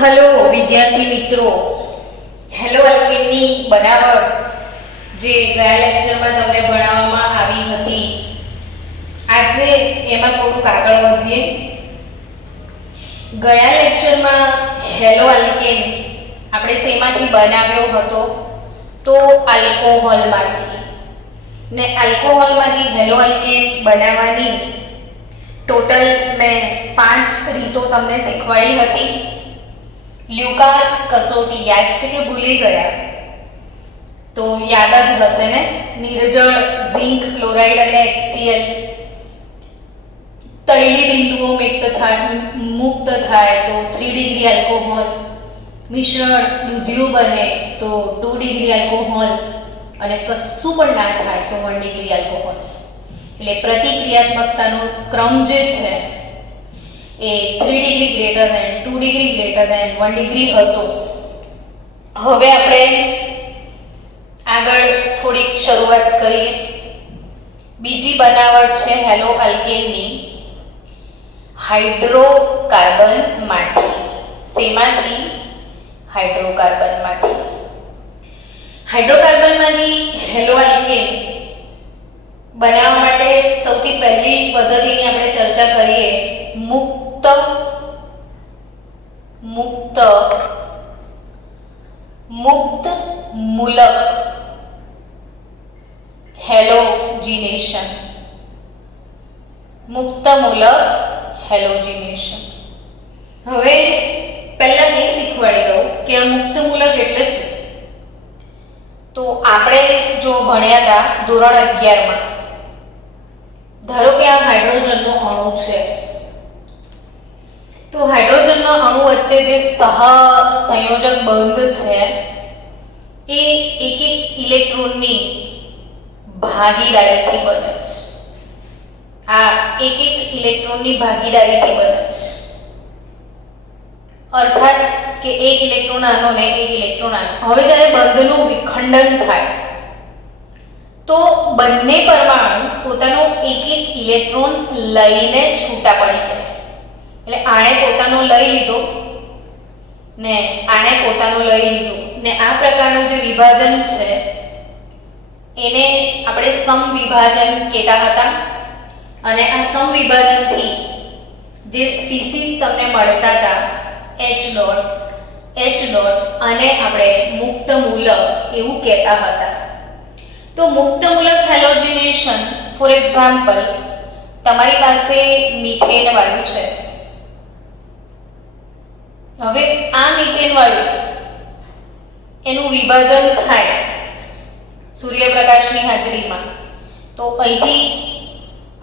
Hello विद्यार्थी मित्रों, hello अल्केनની બનાવટ જે ગયા લેક્ચરમાં તમને ભણાવવામાં આવી હતી, આજે એમાં થોડુંક આગળ વધીએ. ગયા લેક્ચરમાં હેલો અલ્કેન આપણે શેમાંથી બનાવ્યો હતો? તો આલ્કોહોલમાંથી. ને આલ્કોહોલમાંથી હેલો અલ્કેન બનાવવાની ટોટલ મેં 5 રીતો તમને શીખવાડી હતી. લ્યુકાસ કસોટી યાદ છે કે ભૂલી ગયા? તો યાદ જ હશે ને. નિર્જળ ઝિંક ક્લોરાઇડ અને HCl તૈલી બિંદુઓ મુક્ત થાય તો 3 ડિગ્રી આલ્કોહોલ. મિશ્રણ દૂધિયું બને તો 2 ડિગ્રી આલ્કોહોલ અને કશું પણ ના થાય તો 1 ડિગ્રી આલ્કોહોલ. એટલે પ્રતિક્રિયાત્મકતાનો ક્રમ જે છે એ 3 degree greater than 2 degree greater than 1 degree હતો. હવે આપણે આગળ થોડીક શરૂઆત કરીએ. બીજી બનાવટ છે હેલો અલ્કેનની હાઇડ્રોકાર્બનમાંથી. શેમાંથી? હાઇડ્રોકાર્બનમાંથી. હાઇડ્રોકાર્બનમાંથી હેલો અલ્કેન બનાવવા માટે સૌથી પહેલી પદ્ધતિની આપણે ચર્ચા કરીએ. મુક્ત મૂલક હેલોજિનેશન. મુક્ત મૂલક હેલોજિનેશન. હવે પહેલા એ શીખવાડી દઉં કે આ મુક્ત મૂલક એટલે શું. તો આપણે જો ભણ્યા હતા ધોરણ 11 માં, ધારો કે આ હાઇડ્રોજનનો અણુ છે, તો હાઇડ્રોજનના અણુ વચ્ચે જે સહસંયોજક બંધ છે એ એક ઇલેક્ટ્રોનની ભાગીદારીથી બને છે. આ એક ઇલેક્ટ્રોનની ભાગીદારીથી બને છે. અર્થાત કે એક ઇલેક્ટ્રોન આનો ને એક ઇલેક્ટ્રોન આનો. હવે જ્યારે બંધનું વિખંડન થાય તો બંને પરમાણુ પોતાનો એક ઇલેક્ટ્રોન લઈને છૂટા પડી જાય. એટલે આણે પોતાનો લઈ લીધો ને આણે પોતાનો લઈ લીધો ને આ પ્રકારનું જે વિભાજન છે એને આપણે સમવિભાજન કહેતા હતા. અને આ સમવિભાજનથી જે સ્પીસીસ તમને મળતા હતા H ડોટ અને આપણે મુક્ત મૂલક એવું કહેતા હતા. તો મુક્ત મૂલક હેલોજિનેશન, ફોર એક્ઝામ્પલ, તમારી પાસે મીથેન વાયુ છે. હવે આ મીથેન વાયુ એનું વિભાજન થાય સૂર્યપ્રકાશની હાજરીમાં તો અહીંથી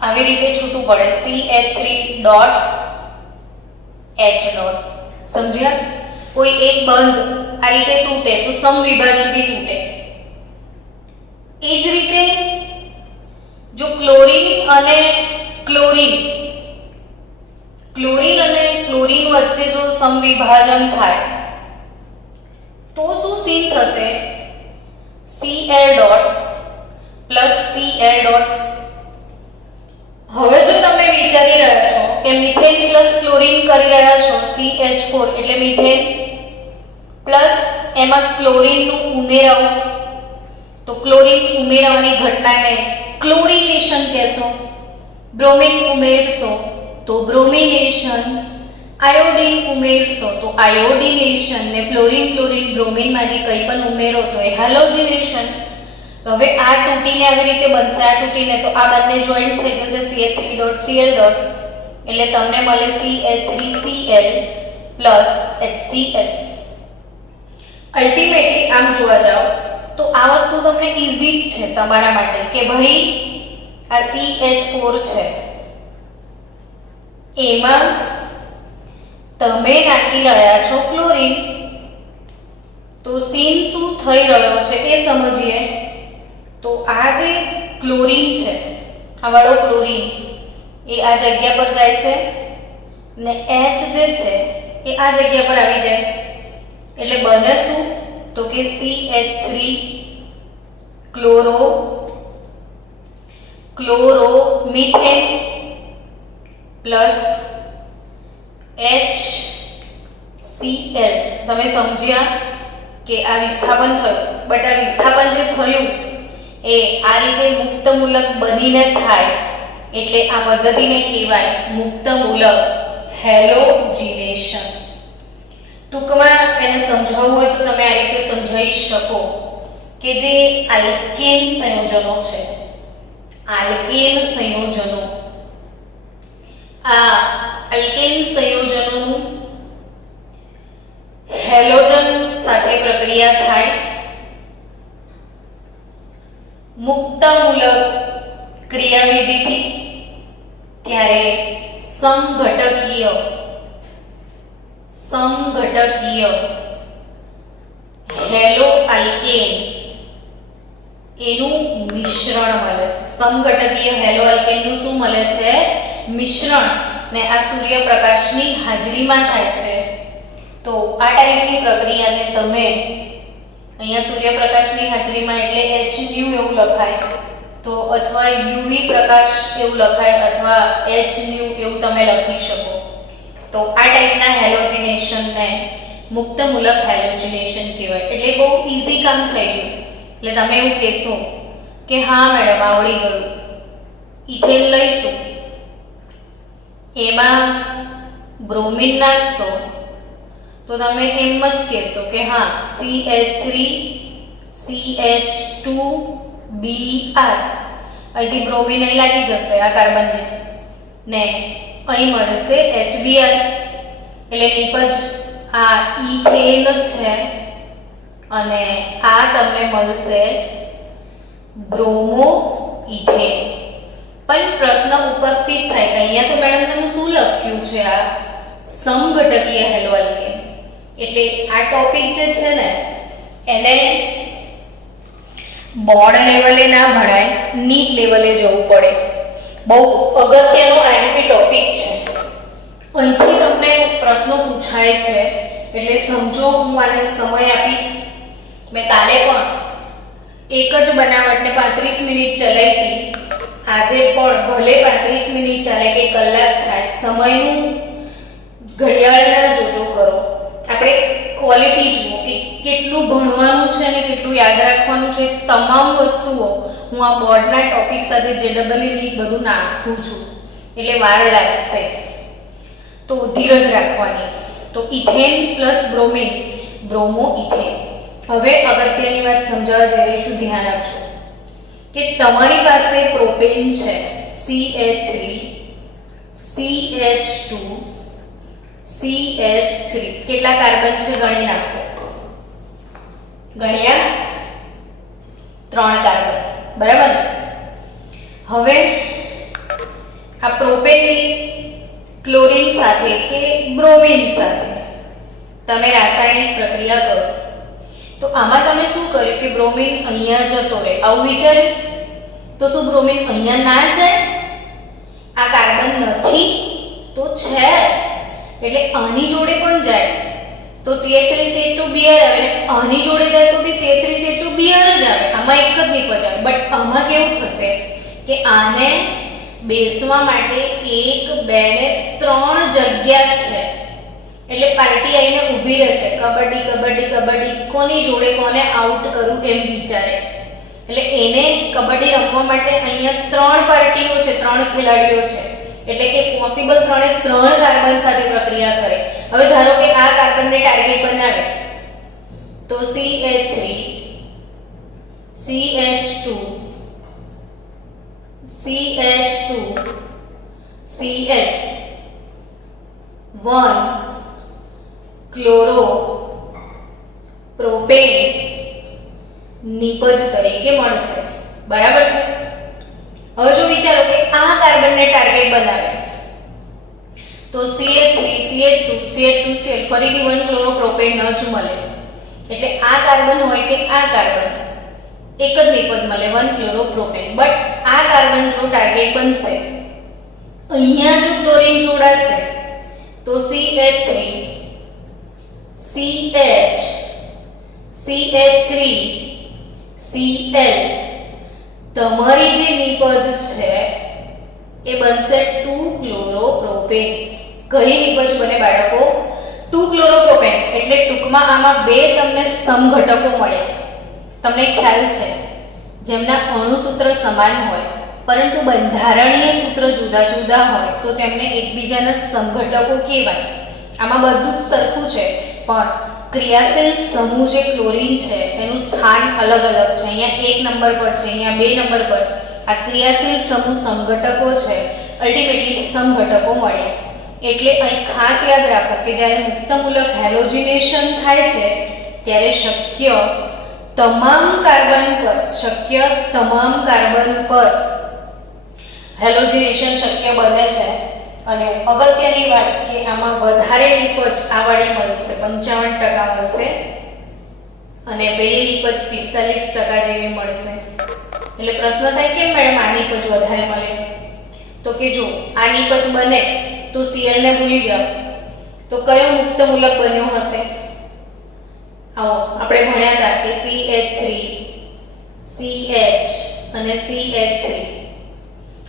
આવી રીતે છૂટું પડે CH3 ડોટ H ડોટ. સમજ્યા? કોઈ એક બંધ આ રીતે તૂટે તો સમવિભાજનથી તૂટે. એ જ રીતે જો ક્લોરીન અને ક્લોરીન વચ્ચે જો સમવિભાજન થાય તો શું સીન થશે? Cl dot plus Cl dot. હવે જો તમે વિચારી રહ્યા છો કે મિથેન પ્લસ ક્લોરીન કરી રહ્યા છો CH4 એટલે મિથેન પ્લસ એમાં ક્લોરીનનું ઉમેરાવું, તો ક્લોરીન ઉમેરવાની ઘટનાને ક્લોરિનેશન કહેશો. બ્રોમિન ઉમેરશો તો બ્રોમિનેશન. આયોડીન ઉમેરશો તો આયોડિનેશન. ને ફ્લોરીન ક્લોરીન બ્રોમિનમાંથી કંઈ પણ ઉમેરો તો એ હેલોજિનેશન. હવે આ તૂટીને આવી રીતે બનશે, આ તૂટીને તો આ બંને જોઈન્ટ થઈ જશે CH3 ડોટ Cl ડોટ એટલે તમને મળે CH3Cl પ્લસ HCl. અલ્ટિમેટલી આમ જોવા જાઓ તો આ વસ્તુ તમને ઈઝી જ છે તમારા માટે કે ભાઈ આ CH4 છે એમાં તમે નાખી રહ્યા છો ક્લોરીન. તો સીન શું થઈ રહ્યો છે એ સમજીએ. તો આ જે ક્લોરીન છે, આ વાળો ક્લોરીન એ આ જગ્યા પર જાય છે ને H જે છે એ આ જગ્યા પર આવી જાય એટલે બને શું? તો કે CH3 chloromethane plus HCl Cl. તમે સમજ્યા કે આ વિસ્થાપન થયું, બટ આ વિસ્થાપન જે થયું એ આ રીતે મુક્તમૂલક બનીને થાય એટલે આ પદ્ધતિને કહેવાય મુક્તમૂલક હેલોજિનેશન. ટૂંકમાં એને સમજાવવું હોય તો તમે આ રીતે સમજાવી શકો કે જે આલ્કેન સંયોજનો છે, આલ્કેન સંયોજનો, આ આલ્કેન સંયોજનોનું હેલોજન સાથે પ્રક્રિયા થાય, મુક્તમૂલક ક્રિયાવિધિથી, ત્યારે સમઘટકીય હેલો આલ્કેન એનું મિશ્રણ મળે છે. સમઘટકીય હેલો આલ્કેનનું શું મળે છે? મિશ્રણ. ને આ સૂર્યપ્રકાશની હાજરીમાં થાય છે. તો આ ટાઈપની પ્રક્રિયાને તમે અહીંયા સૂર્યપ્રકાશની હાજરીમાં એટલે hν એવું લખાય તો, અથવા UV પ્રકાશ એવું લખાય, અથવા hν એવું તમે લખી શકો. તો આ ટાઈપના હેલોજિનેશનને મુક્તમૂલક હેલોજિનેશન કહેવાય. એટલે બહુ ઈઝી કામ થઈ ગયું. એટલે તમે એવું કહેશો કે હા મેડમ આવડી ગયું, ઇથેન લઈશું, એમાં બ્રોમિન નાખશો તો તમે એમ જ કહેશો કે હા CH3CH2Br, અહીંથી બ્રોમિન અહીં લાગી જશે આ કાર્બનને, ને અહીં મળશે HBr. એટલે નીપજ આ ઇથેન છે અને આ તમને મળશે બ્રોમો ઇથેન. પણ પ્રશ્ન ઉપસ્થિત થાય કે અહીંયા તો મેડમ તમે શું લખ્યું છે? આ સમઘટકીય હેલો આલ્કેન. એટલે આ ટોપિક જે છે ને એને બોર્ડ લેવલે ના ભણાય, નીટ લેવલે જવું પડે. બહુ અગત્યનો આઈએમપી ટોપિક છે. અહીંથી તમને પ્રશ્નો પૂછાય છે એટલે સમજો. હું આને સમય આપીશ. મેં કાલે પણ એક જ બનાવટને 35 મિનિટ ચલાવી હતી. આજે પણ ભલે 35 મિનિટ ચાલે કે કલાક થાય, સમયનું ઘડિયાળના જોજો કરો. આપણે ક્વોલિટી જુઓ કે કેટલું ભણવાનું છે અને કેટલું યાદ રાખવાનું છે. તમામ વસ્તુઓ હું આ બોર્ડના ટોપિક સાથે JEE નીટ બધું નાખું છું, એટલે વાર લાગશે તો ધીરજ રાખવાની. તો ethane plus bromine, bromo ethane. હવે અગત્યની વાત સમજાવવા જઈ રહી છું, ધ્યાન આપજો કે તમારી પાસે પ્રોપેન છે CH3 CH2 CH3, કેટલા કાર્બન છે ગણી નાખો. ગણ્યા 3 કાર્બન, બરાબર ને? હવે આ પ્રોપેનની ક્લોરીન સાથે કે બ્રોમિન સાથે તમે રાસાયણિક પ્રક્રિયા કરો તો આમાં તમે શું કર્યું કે બ્રોમિન અહીંયા જતો રહે, આવું વિચાર્યું? તો શું બ્રોમિન અહીંયા ના જાય? આ કાર્બન નથી તો છે, એટલે આની જોડે પણ જાય તો CH3CH2Br આવે, આની જોડે જાય તો બી CH3CH2Br જ આવે. આમાં એક જ નિપજ આવે. બટ આમાં કેવું થશે કે આને બેસવા માટે 1 2 ને 3 જગ્યા છે. એટલે પાર્ટી આવીને ઊભી રહેશે, કબડ્ડી કબડ્ડી કબડ્ડી, કોની જોડે કોને આઉટ કરું એમ વિચારે. એટલે એને કબડ્ડી રમવા માટે અહીંયા 3 પાર્ટીઓ છે, 3 ખેલાડીઓ છે. એટલે કે પોસિબલ 3 કાર્બન સાથે પ્રક્રિયા કરે. હવે ધારો કે આ કાર્બનને ટાર્ગેટ બનાવે તો CH3 CH2 CH2 Cl 1 chloro propane નિપજ તરીકે મળશે, બરાબર છે? હવે જો વિચારો કે આ કાર્બનને ટાર્ગેટ બનાવે તો CH3 CH2 CH2Cl ફરીથી 1 ક્લોરો પ્રોપેન જ મળે. એટલે આ કાર્બન હોય કે આ કાર્બન એક જ નિપજ મળે 1 ક્લોરો પ્રોપેન. બટ આ કાર્બન જો ટાર્ગેટ બનશે, અહીંયા જો ક્લોરીન જોડાશે તો CH3 CH CH3 Cl તમારી જે નિપજ છે એ બનશે 2 ક્લોરો પ્રોપેન. કઈ નિપજ બને બાળકો? 2 ક્લોરો પ્રોપેન. એટલે ટૂંકમાં આમાં બે તમને સમઘટકો મળ્યા. તમને ખ્યાલ છે જેમના અણુસૂત્ર સમાન હોય પરંતુ બંધારણીય સૂત્ર જુદા જુદા હોય તો તેમને એકબીજાના સમઘટકો કહેવાય. આમાં બધું જ સરખું છે પણ ક્રિયાશીલ સમૂહ જે ક્લોરીન છે એનું સ્થાન અલગ અલગ છે. અહીંયા 1 નંબર પર છે, અહીંયા 2 નંબર પર. આ ક્રિયાશીલ સમૂહ સમઘટકો છે, અલ્ટિમેટલી સમઘટકો મળ્યા. એટલે અહીં ખાસ યાદ રાખો કે જ્યારે મુક્તમૂલક હેલોજિનેશન થાય છે ત્યારે શક્ય તમામ કાર્બન પર હેલોજિનેશન શક્ય બને છે. અને અગત્યની વાત કે આમાં વધારે નિપજ આ વાળી મળશે, 55% મળશે અને પેલી નિપજ 45% જેવી મળશે. એટલે પ્રશ્ન થાય કે મેડમ આ નિપજ વધારે મળે? તો કે જો આ નિપજ બને તો Cl ને ભૂલી જાઓ તો કયો મુક્તમૂલક બન્યો હશે? આવો આપણે ભણ્યા હતા કે CH3 CH અને CH3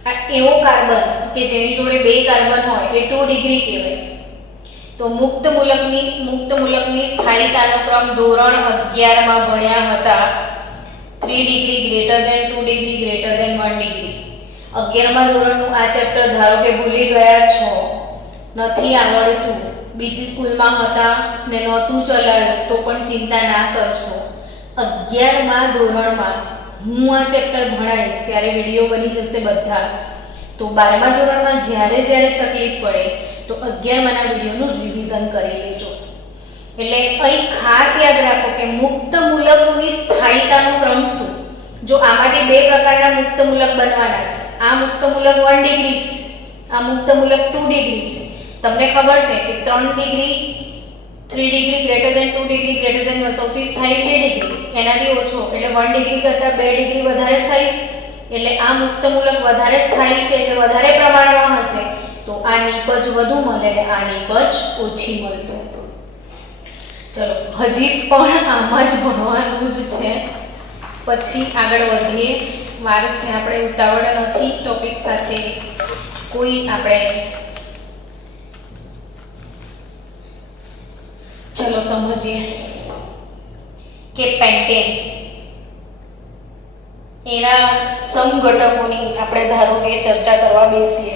આ એવો કાર્બન કે જેની જોડે બે કાર્બન હોય એ 2 ડિગ્રી કહેવાય. તો મુક્તમૂલકની સ્થાયીતાનો ક્રમ ધોરણ 11 માં ભણ્યા હતા. 3 degree greater than 2 degree greater than 1 degree. 11મા ધોરણનું આ ચેપ્ટર ધારો કે ભૂલી ગયા છો, નથી આવડતું, બીજી સ્કૂલમાં હતા ને નહોતું ચલાવ્યું તો પણ ચિંતા ના કરશો. 11મા ધોરણમાં હું આ ચેપ્ટર ભણાવીશ ત્યારે વિડીયો બની જશે બધા. તો 12મા ધોરણમાં જ્યારે તકલીફ પડે તો 11માના વિડીયોનું રિવિઝન કરી લેજો. એટલે અહીં ખાસ યાદ રાખો કે મુક્તમૂલકોની સ્થાયીતાનો ક્રમ શું? જો આમાંથી બે પ્રકારના મુક્તમૂલક બનવાના છે. આ મુક્તમૂલક 1 ડિગ્રી છે, આ મુક્તમૂલક 2 ડિગ્રી છે. તમને ખબર છે કે 3 degree 3 degree greater than 2 degree greater than સૌથી સ્થાયી 2 ડિગ્રી, એનાથી ઓછો એટલે 1 ડિગ્રી કરતાં 2 ડિગ્રી વધારે સ્થાયી છે. એટલે આ મુક્તમૂલક વધારે સ્થાયી છે એટલે વધારે પ્રમાણમાં હશે તો આ નિપજ વધુ મળે અને આ નિપજ ઓછી મળશે. ચલો હજી પણ આમાં જ ભણવાનું જ છે, પછી આગળ વધીએ. વાર છે, આપણે ઉતાવળ નથી ટોપિક સાથે. કોઈ આપણે ચલો સમજીએ કે પેન્ટેન એના સમઘટકોની આપણે ધારો કે ચર્ચા કરવા બેસીએ.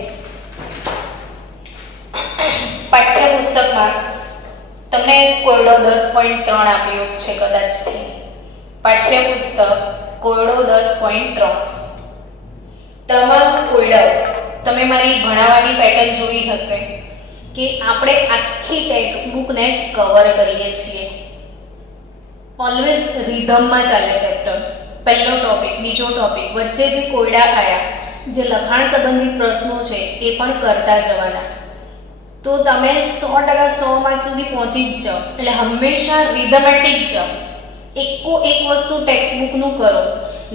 પાઠ્યપુસ્તકમાં તમને કોયડો 10.3 આપ્યો છે કદાચથી. પાઠ્યપુસ્તક કોયડો 10.3. તમામ કોયડાઓ તમે મારી ભણાવવાની પેટર્ન જોઈ હશે કે આપણે આખી ટેક્સ્ટબુકને કવર કરીએ છીએ. ઓલવેઝ રિધમમાં ચાલે ચેપ્ટર. પહેલો ટોપિક, બીજો ટોપિક, વચ્ચે જે કોયડા આયા, જે લખાણ સંબંધિત પ્રશ્નો છે એ પણ કરતા જવાના. તો તમે 100% 100 માર્ક સુધી પહોંચી જ જાઓ. એટલે હંમેશા રિધમેટિક જાઓ. એક વસ્તુ ટેક્સ્ટબુકનું કરો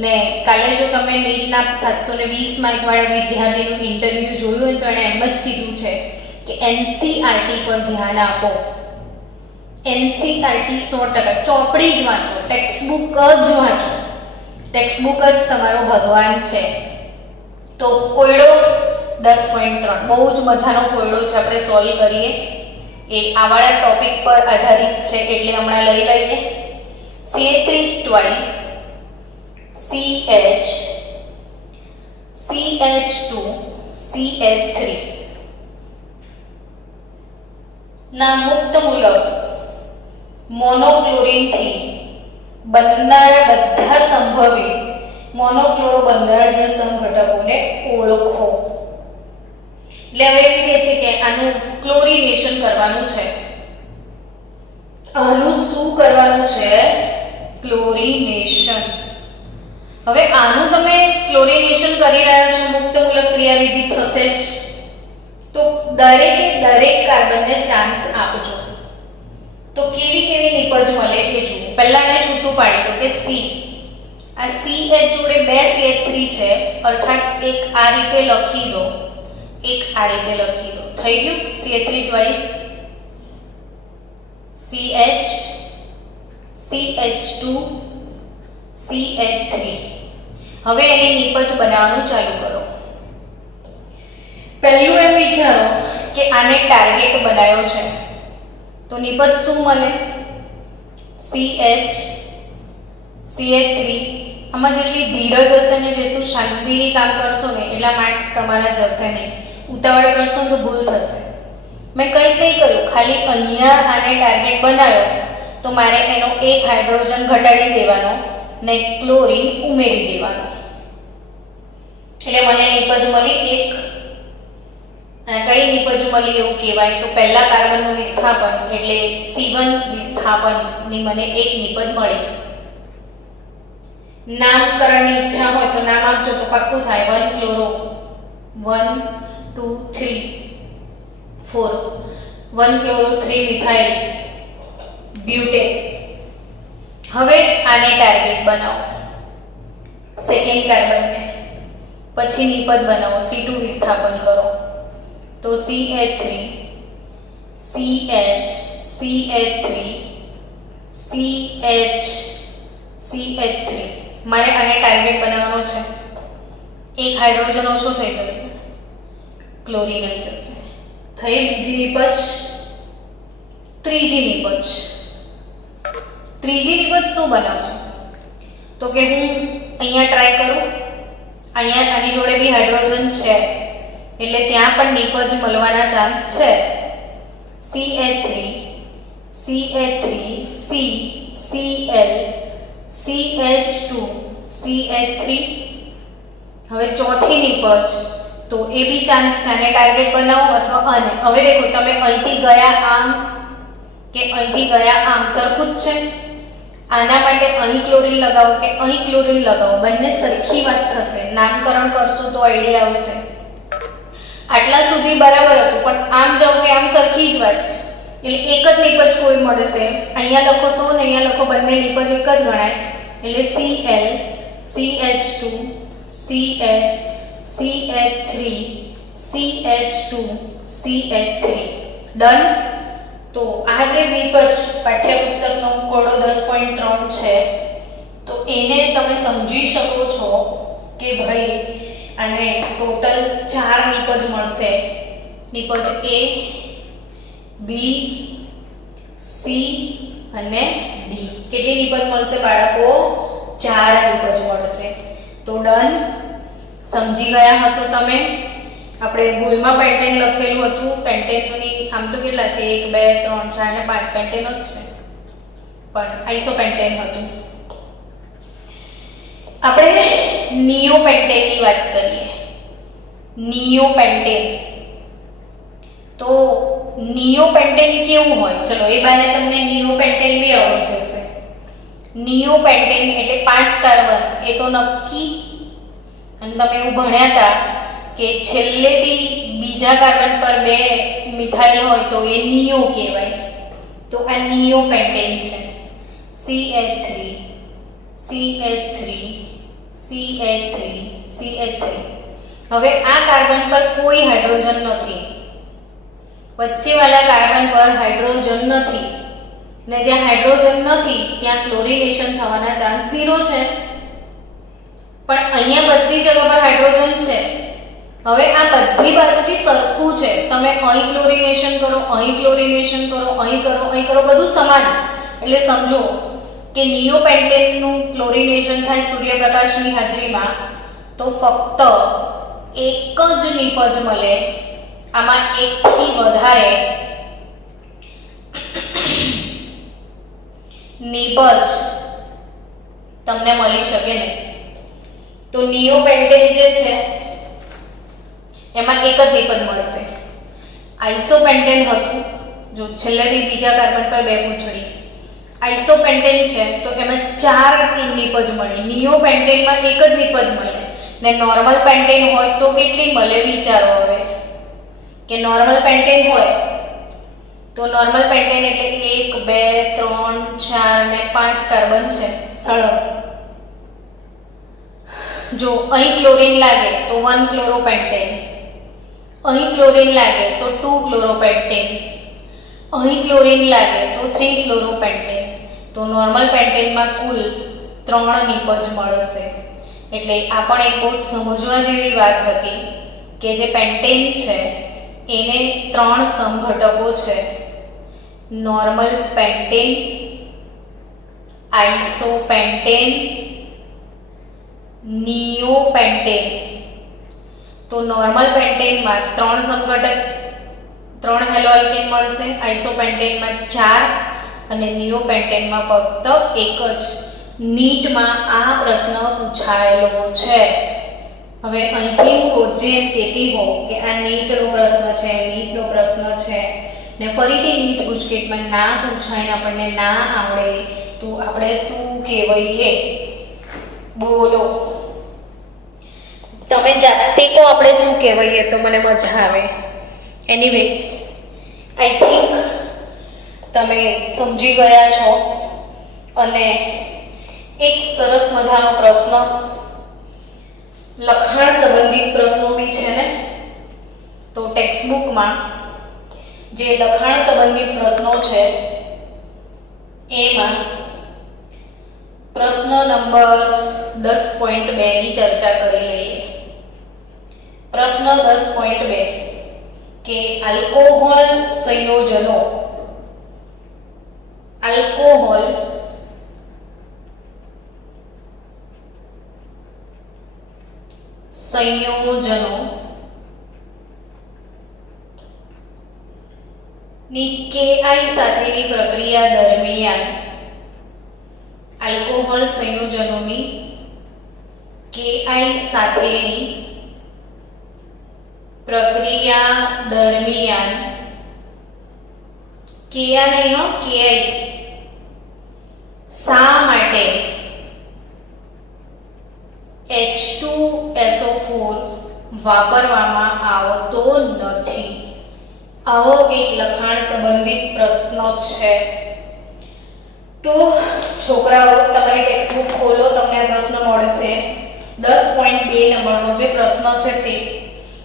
ને કાલે જો તમે નીટના 720 માર્ક વાળા વિદ્યાર્થીનું ઇન્ટરવ્યુ જોયું હોય તો એણે એમ જ કીધું છે કે એનસીઆરટી પર ધ્યાન આપો. એનસીઆરટી 100%, ચોપડી જ વાંચો, ટેક્સ્ટબુક જ વાંચો. ટેક્સ્ટબુક જ તમારો ભગવાન છે. તો કોયડો 10.3 બહુ જ મજાનો કોયડો છે, આપણે સોલ્વ કરીએ. એ આવાળા ટોપિક પર આધારિત છે એટલે હમણાં લઈ લઈએ. CH3 twice CH CH2 CH3 ના મુક્તમૂલક મોનોક્લોરીનથી બનનારા બધા સંભવિત મોનોક્લોરો બંધારણીય સમઘટકોને ઓળખો. એટલે હવે એમ કહે છે કે આનું ક્લોરિનેશન કરવાનું છે. આનું શું કરવાનું છે? ક્લોરિનેશન. હવે આનું તમે ક્લોરિનેશન કરી રહ્યા છો, મુક્તમૂલક ક્રિયાવિધિ થશે જ. તો દરેક કાર્બનને ચાન્સ આપજો. તો કેવી નિપજ મળે એ જુઓ. પહેલા મેં છૂટું પાડી દો કે C, આ CH જોડે બે CH3 છે, અર્થાત એક આ રીતે લખી દો, એક આ રીતે લખી દો. થઈ ગયું? CH3 twice CH CH2 CH3. હવે એની નિપજ બનાવવાનું ચાલુ કરો. પહેલું એમ વિચારો કે આને ટાર્ગેટ બનાવ્યો છે. તો નિપજ શું મળે? CH3. આમાં જેટલી ધીરજ હશે ને, જેટલું શાંતિથી કામ કરશો ને, એટલા માર્ક્સ તમારા જશે નહીં. ઉતાવળ કરશો તો ભૂલ થશે. મેં કંઈ નહીં કર્યું, ખાલી અહીંયા આને ટાર્ગેટ બનાવ્યો તો મારે એનો એક હાઇડ્રોજન ઘટાડી દેવાનો ને ક્લોરીન ઉમેરી દેવાનો, એટલે મને નિપજ મળી એક. કઈ નિપજ મળી એવું કહેવાય તો પહેલા કાર્બનનું વિસ્થાપન એટલે C1 વિસ્થાપનની મને એક નિપજ મળી. નામકરણની ઈચ્છા હોય તો નામ આપજો તો પાક્કું થાય. 1 ક્લોરો 1 2 3 4 1 ક્લોરો 3 મિથાઇલ બ્યુટેન. હવે આને ટાર્ગેટ બનાવો સેકન્ડ કાર્બનને, પછી નિપજ બનાવો, C2 વિસ્થાપન કરો તો CH3 CH CH3 CH3. મારે આને ટાર્ગેટ બનાવવાનો છે. એક હાઇડ્રોજન ઓછો થઈ જશે, ક્લોરીન આવી જશે. થઈ બીજી નિપજ. ત્રીજી નિપજ શું બનાવશું? તો કે હું અહીંયા ટ્રાય કરું, અહીંયા આની જોડે બી હાઇડ્રોજન છે એટલે ત્યાં પણ નિપજ મળવાના ચાન્સ છે. CH3 CH3 C Cl CH2 CH3. હવે ચોથી નિપજ તો એ બી ચાન્સ છે, આને ટાર્ગેટ બનાવો અથવા આને. હવે દેખો તમે અહીંથી ગયા આમ કે અહીંથી ગયા આમ સરખું જ છે. આના માટે અહીં ક્લોરીન લગાવો કે અહીં ક્લોરીન લગાવો, બંને સરખી વાત થશે. નામકરણ કરશો તો આઈડિયા આવશે. આટલા સુધી બરાબર હતું, પણ આમ જાઓ કે આમ સરખી જ વાત છે. એટલે એક જ નિપજ કોઈ મળશે. અહીંયા લખો તો ને અહીંયા લખો, બંને નિપજ એક જ ગણાય. એટલે Cl CH2 CH CH3 CH2 CH3. Done. તો આ જે નિપજ પાઠ્યપુસ્તકનો કોડો 10.3 છે તો એને તમે સમજી શકો છો કે ભાઈ આને ટોટલ 4 નિપજ મળશે. નિપજ A B C અને D. કેટલી નિપજ મળશે બાળકો? 4 નિપજ મળશે. તો ડન. સમજી ગયા હશો તમે. આપણે ભૂલમાં પેન્ટેન લખેલું હતું. પેન્ટેનની આમ તો કેટલા છે? 1 2 3 4 અને 5 પેન્ટેન જ છે, પણ આઇસોપેન્ટેન હતું. આપણે નિયોપેન્ટેનની વાત કરીએ. નિયોપેન્ટેન તો નિયોપેન્ટેન કેવું હોય? ચલો એ બાને તમને નિયોપેન્ટેન બી આવડી જશે. નિયોપેન્ટેન એટલે 5 કાર્બન, એ તો નક્કી. અને તમે એવું ભણ્યા હતા કે છેલ્લેથી બીજા કાર્બન પર 2 મિથાઇલ હોય તો એ નિયો કહેવાય. તો આ નિયોપેન્ટેન છે. CH3 CH3 CH3 CH3. હવે આ કાર્બન પર કોઈ હાઇડ્રોજન નથી, વચ્ચેવાળા કાર્બન પર હાઇડ્રોજન નથી, ને જ્યાં હાઇડ્રોજન નથી ત્યાં ક્લોરિનેશન થવાના ચાન્સ 0 છે. પણ અહીંયા બધી જગ્યા પર હાઇડ્રોજન છે. હવે આ બધી બાજુથી સરખું છે. તમે અહીં ક્લોરિનેશન કરો, અહીં ક્લોરિનેશન કરો, અહીં કરો, અહીં કરો, બધું સમાન. એટલે સમજો કે નિયોપેન્ટેનનું ક્લોરિનેશન થાય સૂર્યપ્રકાશની હાજરીમાં તો ફક્ત એક જ નિપજ મળે. આમાં એકથી વધારે નિપજ તમને મળી શકે નહીં. તો નિયોપેન્ટેન જે છે એમાં એક જ નિપજ મળશે. આઇસોપેન્ટેન હતું, જો છેલ્લેથી બીજા કાર્બન પર 2 પૂંછડી. આઇસોપેન્ટેન છે તો એમાં 4 નિપજ મળે. નિયોપેન્ટેનમાં એક જ નિપજ મળે. ને નોર્મલ પેન્ટેન હોય તો કેટલી મળે વિચારો. હવે કે નોર્મલ પેન્ટેન હોય તો નોર્મલ પેન્ટેન એટલે 1 2 3 4 ને 5 કાર્બન છે સળંગ. જો અહીં ક્લોરીન લાગે તો 1 ક્લોરોપેન્ટેન, અહીં ક્લોરીન લાગે તો 2 ક્લોરોપેન્ટેન, અહીં ક્લોરીન લાગે તો 3 ક્લોરોપેન્ટેન. તો નોર્મલ પેન્ટેનમાં કુલ 3 નિપજ મળશે. એટલે આ પણ એક બહુ સમજવા જેવી વાત હતી કે જે પેન્ટેન છે એને 3 સમઘટકો છે. Normal pentane, isopentane, neopentane. તો નોર્મલ પેન્ટેનમાં 3 સમઘટક 3 હેલો આલ્કેન મળશે, આઇસોપેન્ટેનમાં 4 અને નિયોપેન્ટેનમાં ફક્ત 1 જ. નીટમાં આ પ્રશ્ન પૂછાયેલો છે. હવે અહીંથી હું રોજે એમ કહેતી હોઉં કે આ નીટનો પ્રશ્ન છે, નીટનો પ્રશ્ન છે, ને ફરીથી નીટ ગુજકેટમાં ના પૂછાય ને આપણને ના આવડે તો આપણે શું કહેવાઈએ? બોલો, તમે જાતે કહો આપણે શું કહેવાઈએ તો મને મજા આવે. એનીવે, આઈ થિંક તમે સમજી ગયા છો. અને એક સરસ મજાનો પ્રશ્ન, લખાણ સંબંધિત પ્રશ્નો બી છે ને, તો ટેક્સ્ટબુકમાં જે લખાણ સંબંધિત પ્રશ્નો છે એમાં પ્રશ્ન નંબર 10.2 ની ચર્ચા કરી લઈએ. પ્રશ્ન 10.2 કે આલ્કોહોલ સંયોજનો ની KI સાથેની પ્રક્રિયા દરમિયાન આલ્કોહોલ સંયોજનોની KI સાથેની પ્રક્રિયા દરમિયાન KI શા માટે H2SO4 વાપરવામાં આવતો નથી? આવો એક લખાણ સંબંધિત પ્રશ્ન છે. તો છોકરાઓ, તમારી ટેક્સ્ટબુક ખોલો, તમને આ પ્રશ્ન મળશે. 10.2 નંબરનો જે પ્રશ્ન છે તે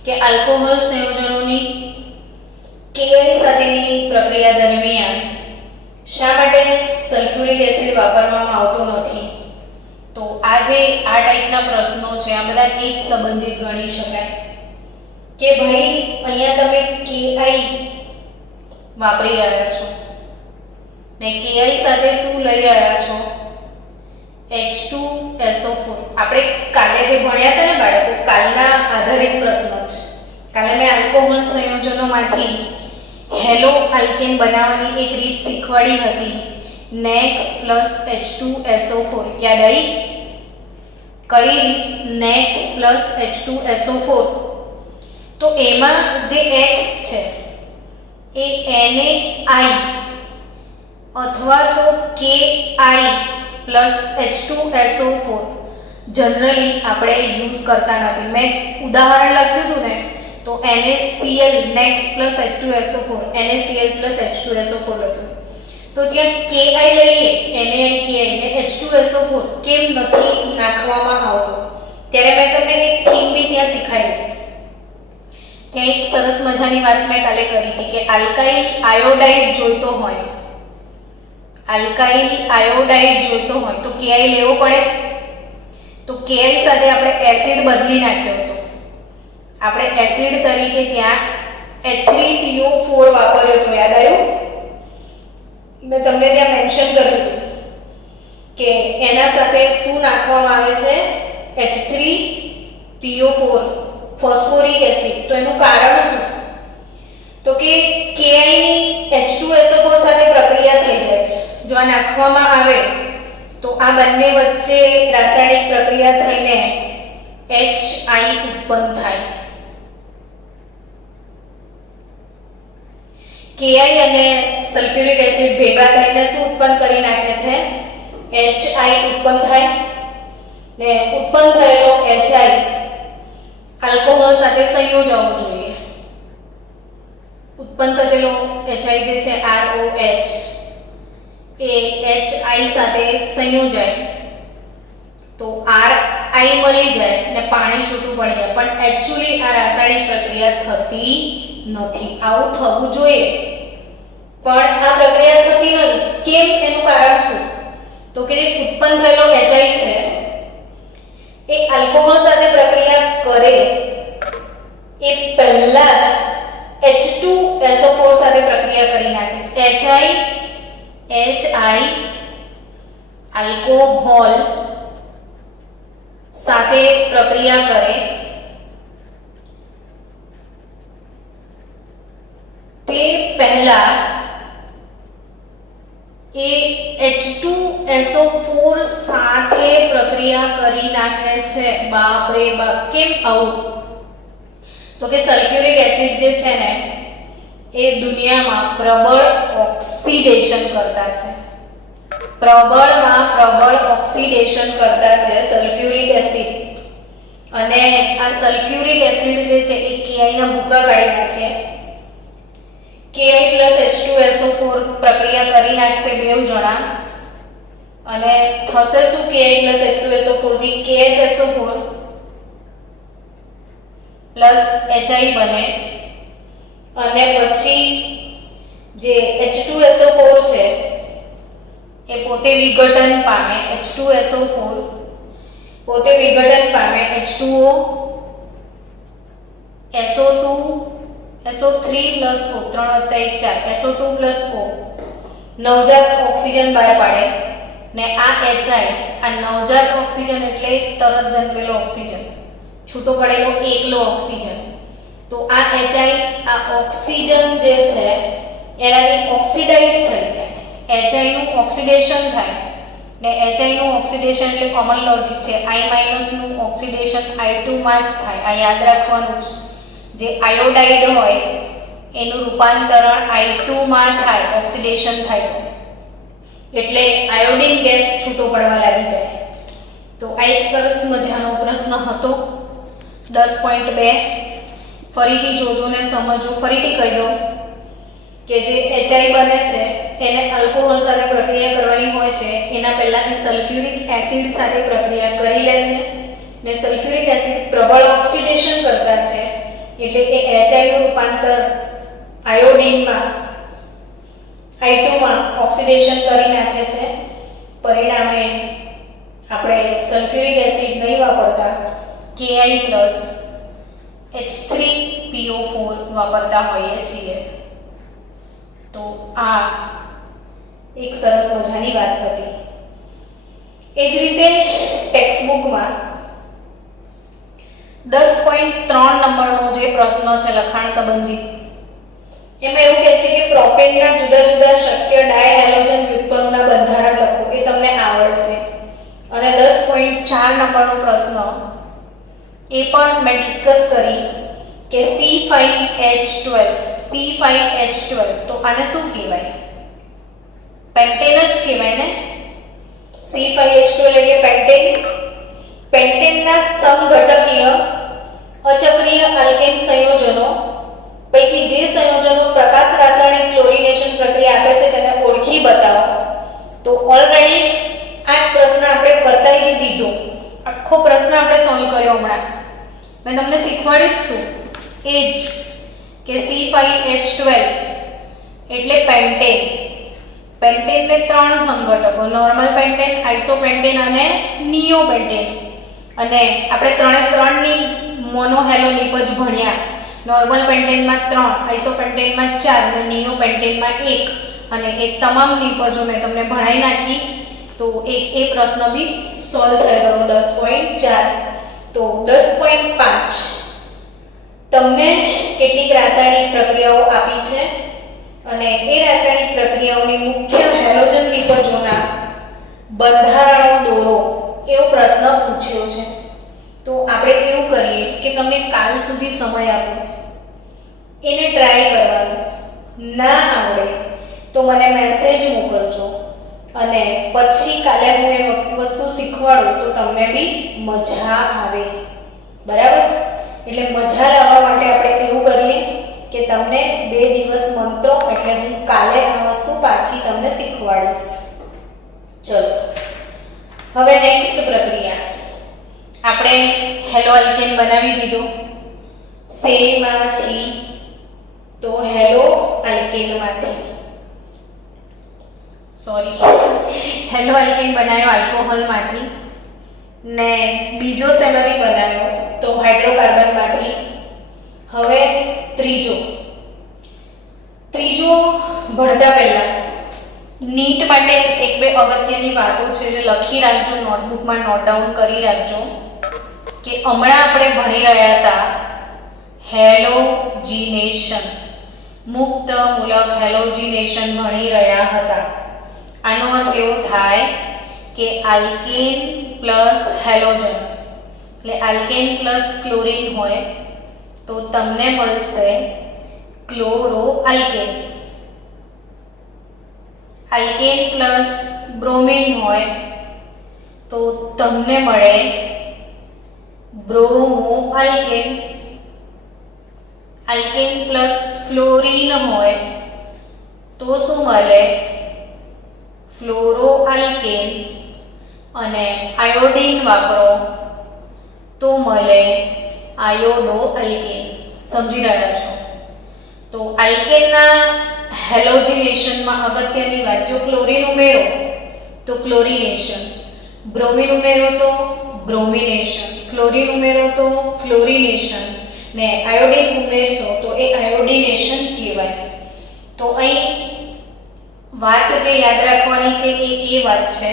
કે આલ્કોહોલ સંયોજનોની KI સાથેની પ્રક્રિયા દરમિયાન શા માટે સલ્ફ્યુરિક એસિડ વાપરવામાં આવતો નથી? તો આ ટાઈપના પ્રશ્નો છે, આ બધા નીટ સંબંધિત ગણી શકાય કે ભાઈ અહીંયા તમે KI વાપરી રહ્યા છો ને KI સાથે શું લઈ રહ્યા છો? H2SO4. આપણે કાલે જે ભણ્યા હતા ને બાળકો, કાલના આધારિત પ્રશ્ન છે. કાલે મેં આલ્કોહોલ સંયોજનોમાંથી હેલો આલ્કેન બનાવવાની એક રીત શીખવાડી હતી, NEX + H2SO4. યાદ આવી? કઈ NEX + H2SO4? તો એમાં જે X છે એ NaI અથવા તો KI + H2SO4 જનરલી આપણે યુઝ કરતા નથી. મેં ઉદાહરણ લખ્યું હતું ને, તો NaCl NEX + H2SO4 NaCl + H2SO4 લખ્યું. તો ત્યાં KI લઈએ, NaI ને H2SO4 કેમ નથી નાખવામાં આવતો? ત્યારે મેં તમને એક થીમ બી ત્યાં શીખાવી. ત્યાં એક સરસ મજાની વાત મેં કાલે કરી હતી કે આલ્કાઇલ આયોડાઇડ જોઈતો હોય, તો KI લેવો પડે. તો KI સાથે આપણે એસિડ બદલી નાખ્યો હતો. આપણે એસિડ તરીકે ત્યાં H3PO4 વાપર્યો હતો. યાદ આવ્યું? મેં તમને ત્યાં મેન્શન કર્યું હતું કે એના સાથે શું નાખવામાં આવે છે? H3PO4, phosphoric acid. તો એનું કારણ શું? તો કે KI ની H2SO4 સાથે પ્રક્રિયા થઈ જાય છે. જો આ નાખવામાં આવે તો આ બંને વચ્ચે રાસાયણિક પ્રક્રિયા થઈને HI ઉત્પન્ન થાય. KI અને સલ્ફ્યુરિક એસિડ ભેગા થઈને શું ઉત્પન્ન કરી નાખે છે? HI ઉત્પન્ન થાય. ને ઉત્પન્ન થયેલો HI આલ્કોહોલ સાથે સંયોજવો જોઈએ. ઉત્પન્ન થયેલો HI જે છે ROH એ HI સાથે સંયોજાય તો RI મળી જાય ને પાણી છૂટું પડી જાય. પણ એક્ચ્યુઅલી આ રાસાયણિક પ્રક્રિયા થતી નથી. આવું થવું જોઈએ પણ આ પ્રક્રિયા થતી નથી. કેમ? એનું કારણ શું? તો કે જે ઉત્પન્ન થયેલો HI છે એ આલ્કોહોલ સાથે પ્રક્રિયા કરે એ પહેલા જ H2SO4 સાથે પ્રક્રિયા પ્રક્રિયા કરી નાખે છે. HI આલ્કોહોલ સાથે પ્રક્રિયા કરે તે પહેલા એ H2SO4 સાથે પ્રક્રિયા કરી નાખે છે. બાપ રે બાપ, કેમ આવું? તો કે સલ્ફ્યુરિક એસિડ જે છે ને એ દુનિયામાં પ્રબળ ઓક્સિડેશન કરતા છે. પ્રબળ ઓક્સિડેશન કરતા છે સલ્ફ્યુરિક એસિડ. અને આ સલ્ફ્યુરિક એસિડ જે છે એ Ki ના ભૂકા કાઢી નાખે. Ki plus H2SO4 પ્રક્રિયા કરી નાખશે બેવ જણા અને થશે શું? Ki plus H2SO4 થી KHSO4 plus HI બને અને પછી જે H2SO4 છે એ પોતે વિઘટન પામે. H2SO4 પોતે વિઘટન પામે H2O SO2 SO3 plus O 3 + 1 4 SO2 plus O નવજાત ઓક્સિજન બહાર પાડે ને આ HI આ નવજાત ઓક્સિજન એટલે તરત જન્મેલો ઓક્સિજન, છૂટો પડેલો એકલો ઓક્સિજન. તો આ HI આ ઓક્સિજન જે છે એનાથી ઓક્સિડાઇઝ થઈ જાય. HI નું ઓક્સિડેશન થાય ને HI નું ઓક્સિડેશન એટલે કોમન લોજિક છે I- નું ઓક્સિડેશન I2 માં જ થાય. આ યાદ રાખવાનું છે. જે આયોડાઇડ હોય એનું રૂપાંતરણ I2 માં થાય, ઓક્સિડેશન થાય તો એટલે આયોડિન ગેસ છૂટો પડવા લાગી જાય. તો આ એક સરસ મજાનો પ્રશ્ન હતો 10.2. ફરીથી જોજો ને સમજો. ફરીથી કહી દઉં કે જે HI બને છે એને આલ્કોહોલ સાથે પ્રક્રિયા કરવાની હોય છે. એના પહેલા એ સલ્ફ્યુરિક એસિડ સાથે પ્રક્રિયા કરી લે છે ને સલ્ફ્યુરિક એસિડ પ્રબળ ઓક્સિડેશન કરતા છે એટલે કે HI નું રૂપાંતર આયોડિનમાં I2 માં ઓક્સિડેશન કરી નાખે છે. પરિણામે આપણે સલ્ફ્યુરિક એસિડ નહીં વાપરતા Ki plus H3PO4 વાપરતા હોઈએ છીએ. તો આ એક સરસ મજાની વાત હતી. એ જ રીતે ટેક્સ્ટબુકમાં 10.3 નંબરનો જે પ્રશ્ન છે લખાણ સંબંધિત, એમાં એવું કહે છે કે પ્રોપેનના જુદા જુદા શક્ય ડાયહેલોજન વ્યુત્પન્નના બંધારણ લખો. એ તમને આવડશે. અને 10.4 નંબરનો પ્રશ્ન એ પણ મેં ડિસ્કસ કરી કે C5H12 તો આને શું કહેવાય? પેન્ટેન જ કહેવાય ને. C5H12 એટલે પેન્ટેન. પેન્ટેનના સમઘટકીય અચક્રીય આલ્કેન સંયોજનો પૈકી જે સંયોજનો પ્રકાશ રાસાયણિક ક્લોરિનેશન પ્રક્રિયા આપે છે તેને ઓળખી બતાવો. તો ઓલરેડી આ પ્રશ્ન આપણે બતાવી જ દીધો. આખો પ્રશ્ન આપણે સોલ્વ કર્યો હમણાં. મેં તમને શીખવાડ્યું જ છું એ જ કે C5H12 એટલે પેન્ટેન. પેન્ટેનને 3 સંઘટકો, નોર્મલ પેન્ટેન, આઇસોપેન્ટેન અને નિયોપેન્ટેન. અને આપણે ત્રણની મોનોહેલો નિપજ ભણ્યા. નોર્મલ પેન્ટેનમાં 3, આઇસોપેન્ટેનમાં 4 અને નિયોપેન્ટેનમાં 1. અને એ તમામ નિપજો મેં તમને ભણાઈ નાખી. તો એ પ્રશ્ન બી સોલ્વ થઈ ગયો 10.4. તો 10.5 તમને કેટલીક રાસાયણિક પ્રક્રિયાઓ આપી છે અને એ રાસાયણિક પ્રક્રિયાઓની મુખ્ય હેલોજન નિપજોના બંધારણો દોરો એવો પ્રશ્ન પૂછ્યો છે. તો આપણે એવું કરીએ કે તમને કાલ સુધી સમય આપો, એને ટ્રાય કરવાનું. ના આવડે તો મને મેસેજ મોકલજો અને પછી કાલે હું એ વસ્તુ શીખવાડું તો તમને બી મજા આવે. બરાબર? એટલે મજા લાવવા માટે આપણે એવું કરીએ કે તમને 2 દિવસ મંત્રો, એટલે હું કાલે આ વસ્તુ પાછી તમને શીખવાડીશ. ચલો હવે નેક્સ્ટ પ્રક્રિયા. આપણે હેલો આલ્કેન બનાવી દીધો શેમાંથી? તો હેલો આલ્કેનમાંથી હેલો આલ્કેન બનાવ્યો આલ્કોહોલમાંથી. ને બીજો શેમાંથી બનાવ્યો? તો હાઇડ્રોકાર્બનમાંથી. હવે ત્રીજો ત્રીજું, ભણતા પહેલા નીટ માટે એક બે અગત્યની વાતો છે જે લખી રાખજો, નોટબુકમાં નોટ ડાઉન કરી રાખજો કે હમણાં આપણે ભણી રહ્યા હતા હેલોજિનેશન, મુક્ત મૂલક હેલોજિનેશન ભણી રહ્યા હતા. આનો અર્થ એવો થાય કે આલ્કેન પ્લસ હેલોજન, એટલે આલ્કેન પ્લસ ક્લોરીન હોય તો તમને મળશે chloro alkane. Alkane plus bromine હોય તો તમને મળે bromo alkane. Alkane plus fluorine હોય તો શું મળે? Fluoro alkane. અને આયોડીન વાપરો તો મળે આયોડો આલ્કેન. સમજી રહ્યા છો? તો આલ્કેનના હેલોજિનેશનમાં અગત્યની વાત, જો ક્લોરીન ઉમેરો તો ક્લોરિનેશન, બ્રોમિન ઉમેરો તો બ્રોમિનેશન, ફ્લોરીન ઉમેરો તો ફ્લોરિનેશન, ને આયોડીન ઉમેરશો તો એ આયોડિનેશન કહેવાય. તો અહીં વાત જે યાદ રાખવાની છે એ વાત છે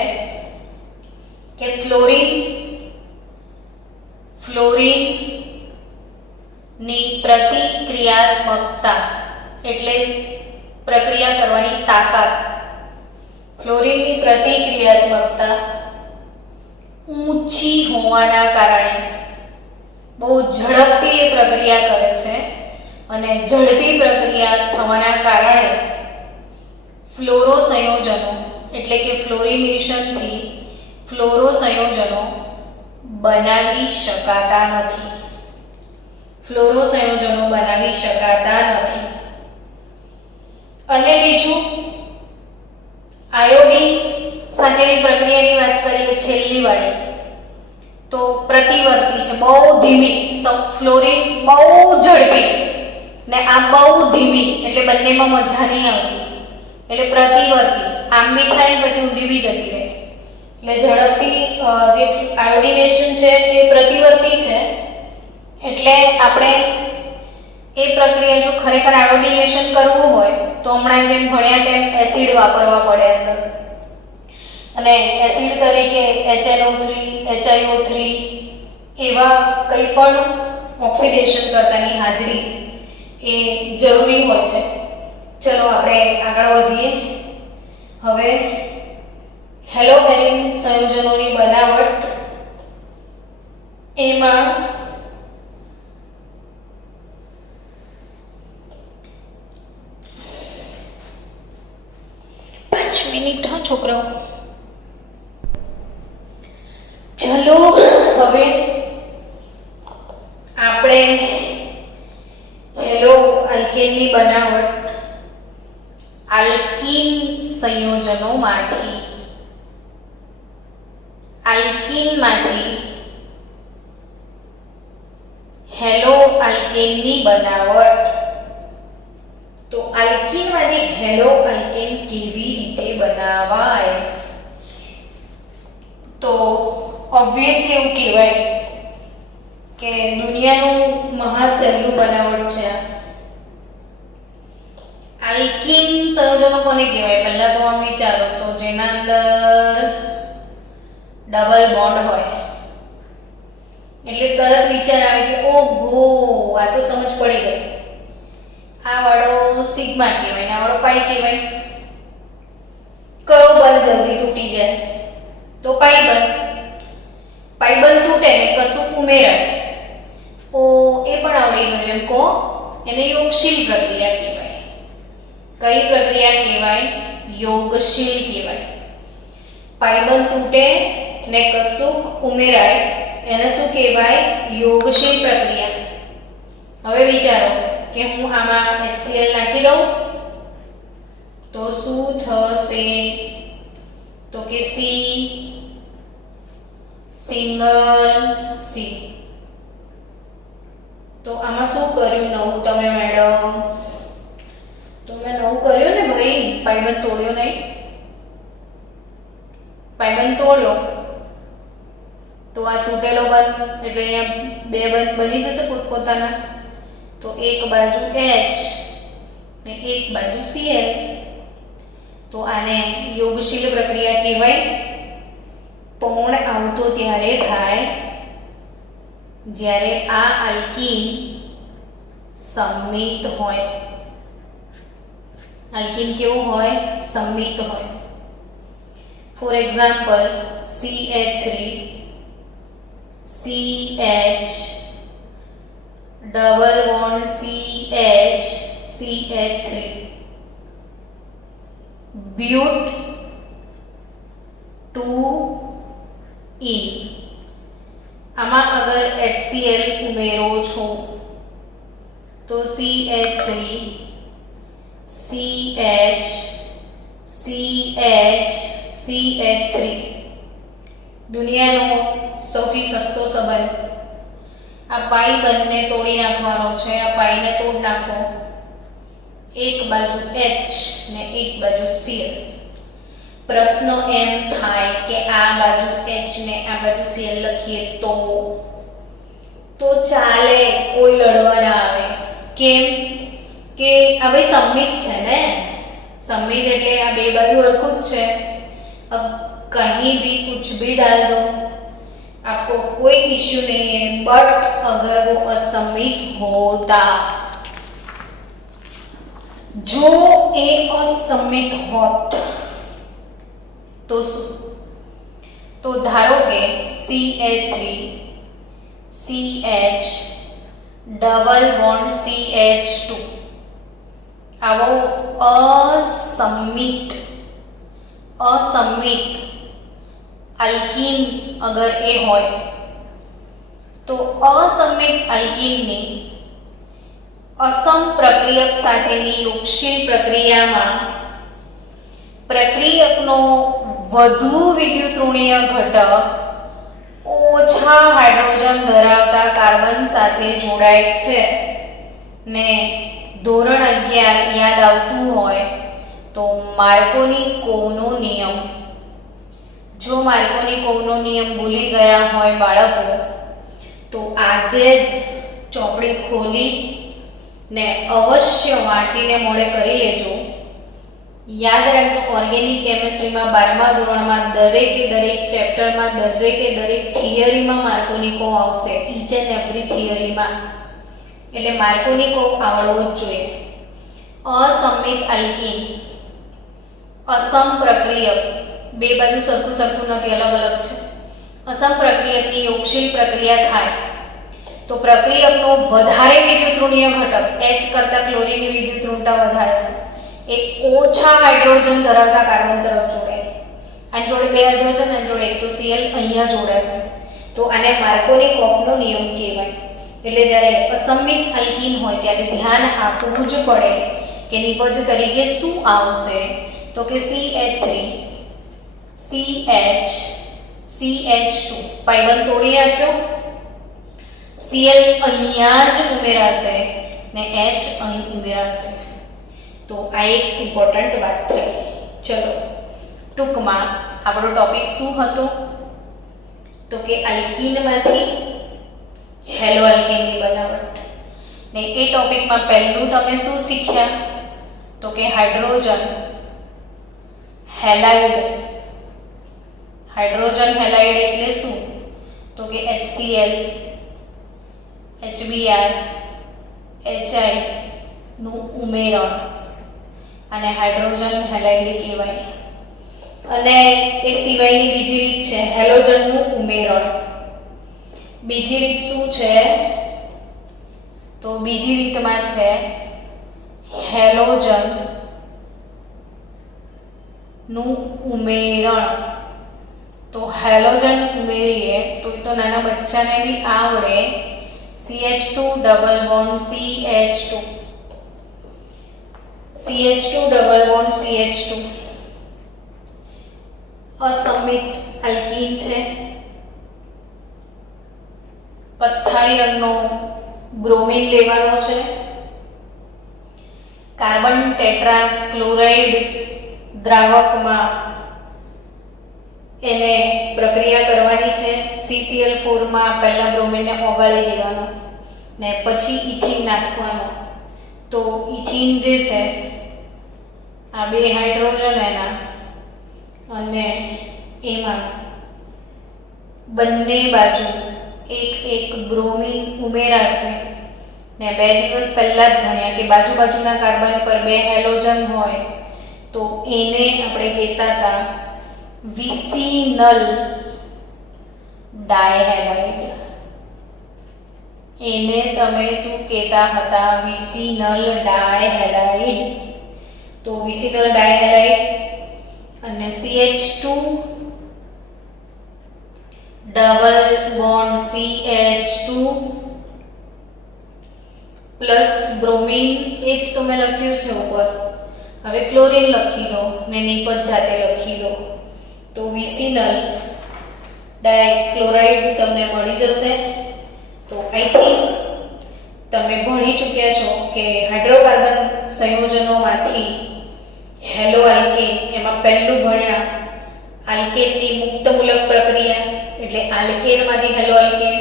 કે ફ્લોરીન ની પ્રતિક્રિયાત્મકતા એટલે પ્રક્રિયા કરવાની તાકાત, ફ્લોરીનની પ્રતિક્રિયાત્મકતા ઊંચી હોવાના કારણે બહુ ઝડપથી એ પ્રક્રિયા કરે છે અને ઝડપી પ્રક્રિયા થવાના કારણે ફ્લોરો સંયોજનો એટલે કે ફ્લોરિનેશનથી ફ્લોરો સંયોજનો બનાવી શકાતા નથી. ફ્લોરો સંયોજનો બનાવી શકાતા નથી. અને બીજું, આયોડીન સાથેની પ્રક્રિયાની વાત કરીએ છેલ્લી વાળી, તો પ્રતિવર્તી છે, બહુ ધીમી. ફ્લોરીન બહુ ઝડપી ને આ બહુ ધીમી, એટલે બંનેમાં મજા નહીં આવતી. એટલે પ્રતિવર્તી આમ બી થાય પછી ઊંધી બી જતી રહે. એટલે ઝડપથી જે આયોડિનેશન છે એ પ્રતિવર્તી છે. એટલે આપણે એ પ્રક્રિયા જો ખરેખર આયોડિનેશન કરવું હોય તો હમણાં જેમ ભણ્યા તેમ એસિડ વાપરવા પડે અંદર. અને એસિડ તરીકે HNO3, HiO3 એવા કંઈ પણ ઓક્સિડેશન કરતાની હાજરી એ જરૂરી હોય છે. ચલો આપણે આગળ વધીએ. હવે હેલોવેરિન સંયોજનોની બનાવટ, એમાં મિનિટ હા છોકરાઓ. ચલો હવે આપણે હેલો આલ્કેનની બનાવટ આલ્કીન સંયોજનોમાંથી હેલો આલ્કેનની બનાવટ. તો આલ્કીનમાંથી હેલો આલ્કેન કેવી રીતે બનાવાય? તો ઓબ્વિયસલી એવું કહેવાય કે દુનિયાનું મહાસહેલું બનાવટ છે આ. આલ્કીન સંયોજનો કોને કહેવાય? પહેલા તો આમ વિચારો તો જેના અંદર ડબલ બોન્ડ હોય એટલે તરત વિચાર આવે કે ઓહો, આ તો સમજ પડી ગઈ. આ વાળો સિગ્મા કહેવાય ને આ વાળો પાઈ કહેવાય. કયો બંધ જલ્દી તૂટી જાય? તો પાઈ બંધ. પાઈ બંધ તૂટે ને કશું ઉમેરાય ઓ એ પણ આવડી ગયું એમ કહો, એને યોગશીલ પ્રક્રિયા કહેવાય. કઈ પ્રક્રિયા કહેવાય? યોગશીલ કહેવાય. પાઈ બંધ તૂટે ને કશું ઉમેરાય એને શું કહેવાય? યોગશીલ પ્રક્રિયા. હવે વિચારો કે હું આમાં HCl નાખી દઉં તો શું થશે? તો કે સિંગલ સી. તો આમાં શું કર્યું નવું તમે મેડમ? તો મેં નવું કર્યું ને ભાઈ, પાઇબંધ તોડ્યો નહીં. પાઇબંધ તોડ્યો તો આ તૂટેલો બંધ એટલે અહીંયા બે બંધ બની જશે પોતપોતાના. તો એક બાજુ H ને એક બાજુ Cl. તો આને યોગશીલ પ્રક્રિયા કહેવાય. પણ આવતો ત્યારે થાય જ્યારે આ આલ્કીન સંમિત હોય. આલ્કીન કેવું હોય? સંમિત હોય. For example CH3 CH double bond CH CH3 bute 2 ene. આમાં અગર HCl ઉમેરો છો તો CH3 CH CH CH3 દુનિયાનો સૌથી સસ્તો સંબંધ. આ પાઈ બંને તોડી નાખવાનો છે. આ પાઈને તોડ નાખો. એક બાજુ H ને એક બાજુ Cl. પ્રશ્ન એમ થાય કે આ બાજુ H ને આ બાજુ Cl લખીએ તો ચાલે, કોઈ લડવા ના આવે. કેમ કે આ ભાઈ સંમિત છે ને. સંમિત એટલે આ બે બાજુ હરખું જ છે. अब कहीं भी कुछ भी डाल दो, आपको कोई इश्यू नहीं है. बट अगर वो असमित होता, जो ए असमित होत तो तो धारो के CH3 CH double bond CH2 आवो असमित अल्कीन अगर ए होय तो असमित अल्कीननी असम प्रक्रियक સાથેની યોગશીલ પ્રક્રિયામાં પ્રક્રિયકનો વધુ વિદ્યુતઋણીય ઘટક ઓછા હાઇડ્રોજન ધરાવતા કાર્બન સાથે જોડાય છે. ને ધોરણ 11 યાદ આવતું હોય તો માર્કોનિકોવનો નિયમ. જો માર્કોનિકોવનો નિયમ ભૂલી ગયા હોય બાળકો તો આજે જ ચોપડી ખોલી ને અવશ્ય વાંચીને મોડે કરી લેજો. યાદ રાખજો, ઓર્ગેનિક કેમિસ્ટ્રીમાં 12મા ધોરણમાં દરેકે દરેક ચેપ્ટરમાં દરેકે દરેક થિયરીમાં માર્કોનિકોવ આવશે. ઈચ એન્ડ એવરી થિયરીમાં. એટલે માર્કોનિકોવ આવડવો જ જોઈએ. અસમિત આલ્કીન, અસમ પ્રક્રિયક, બે બાજુ સરખું સરખું નથી, અલગ અલગ છે. અસમ પ્રક્રિયકની યોગશીલ પ્રક્રિયા થાય તો પ્રક્રિયકનો વધારે વિદ્યુતઋણીય ઘટક H કરતા ક્લોરીનની વિદ્યુતઋણતા વધારે છે. એ ઓછા હાઇડ્રોજન ધરાવતા કાર્બન તરફ જોડાય. આની જોડે 2 હાઇડ્રોજન, આની જોડે 1 તો Cl અહીંયા જોડાશે. તો આને માર્કોનિકોવનો નિયમ કહેવાય. એટલે જ્યારે અસમિત આલ્કીન હોય ત્યારે ધ્યાન આપવું જ પડે કે નિપજ તરીકે શું આવશે. તો કે CH3 CH CH2 પાઈ 1 તોડી નાખ્યો. Cl અહીંયા જ ઉમેરાશે ને H અહીં ઉમેરાશે. તો આ એક ઇમ્પોર્ટન્ટ વાત થઈ. ચલો ટૂંકમાં આપણો ટોપિક શું હતો તો કે આલ્કીનમાંથી હેલો આલ્કેનની બનાવટ. ને એ ટોપિકમાં પહેલું તમે શું શીખ્યા તો કે હાઇડ્રોજન હેલાઇડ. હાઇડ્રોજન હેલાઇડ એટલે શું તો કે HCl HBr HI નું ઉમેરણ અને હાઇડ્રોજન હેલાઇડ કહેવાય. અને એ સિવાયની બીજી રીત છે હેલોજનનું ઉમેરણ. બીજી રીત શું છે તો બીજી રીતમાં છે હેલોજન નું ઉમેરણ. તો હેલોજન ઉમેરીએ તો એ તો નાના બચ્ચાને બી આવડે. CH2 double bond CH2 CH2 double bond CH2 અસમિત આલ્કીન છે. કથ્થાઈ રંગનો બ્રોમિન લેવાનો છે. કાર્બન ટેટ્રા ક્લોરાઇડ દ્રાવકમાં એને પ્રક્રિયા કરવાની છે. CCl4 માં પહેલા બ્રોમિનને ઓગાળી દેવાનો ને પછી ઇથિન નાખવાનો. તો ઇથિન જે છે આ 2 હાઇડ્રોજન એના અને એમાં બંને બાજુ એક બ્રોમિન ઉમેરાશે ને 2 દિવસ પહેલા જ ભણ્યા કે બાજુના કાર્બન પર 2 હેલોજન હોય તો એને આપણે કહેતા હતા વિસિનલ ડાયહેલાઇડ. એને તમે શું કહેતા હતા? Vicinal dihalide. તો વિસિનલ ડાયહેલાઇડ અને CH2 double bond CH2 plus bromine, એ જ તો મેં લખ્યું છે ઉપર. હવે ક્લોરીન લખી દો ને નિપજ જાતે લખી દો. તો વિસિનલ ડાયક્લોરાઇડ તમને મળી જશે. તો આઈ થિંક તમે ભણી ચૂક્યા છો કે હાઇડ્રોકાર્બન સંયોજનોમાંથી હેલો આલ્કેન, એમાં પહેલું ભણ્યા આલ્કેનની મુક્તમૂલક પ્રક્રિયા એટલે આલ્કેનમાંથી હેલો આલ્કેન.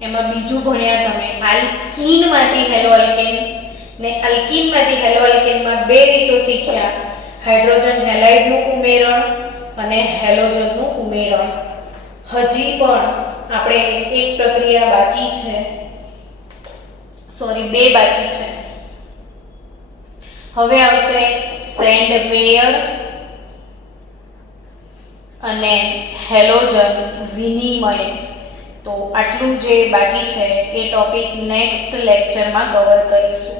એમાં બીજું ભણ્યા તમે આલ્કીનમાંથી હેલો આલ્કેન ને આલ્કીનમાંથી હેલો આલ્કેનમાં 2 રીતો શીખ્યા, હાઇડ્રોજન હેલાઇડનું ઉમેરણ અને હેલોજનનું ઉમેરણ. હજી પણ આપણે એક પ્રક્રિયા બાકી છે, સોરી 2 બાકી છે. હવે આવશે સેન્ડમેયર અને હેલોજન વિનિમય. તો આટલું જે બાકી છે એ ટોપિક નેક્સ્ટ લેક્ચરમાં કવર કરીશું.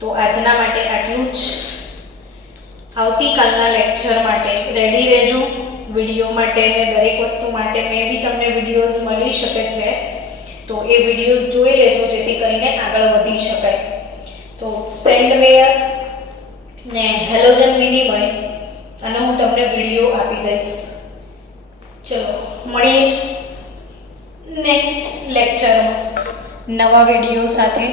તો આજના માટે આટલું જ. આવતીકાલના લેક્ચર માટે રેડી રહેજો. વિડીયો માટે અને દરેક વસ્તુ માટે મેં બી તમને વિડીયોઝ મળી શકે છે, તો એ વિડીયોઝ જોઈ લેજો જેથી કરીને આગળ વધી શકાય. તો સેન્ડમેયર ને હેલોજન વિનિમય અને હું તમને વિડીયો આપી દઈશ. ચલો મળીએ નેક્સ્ટ લેક્ચરમાં નવા વિડીયો સાથે.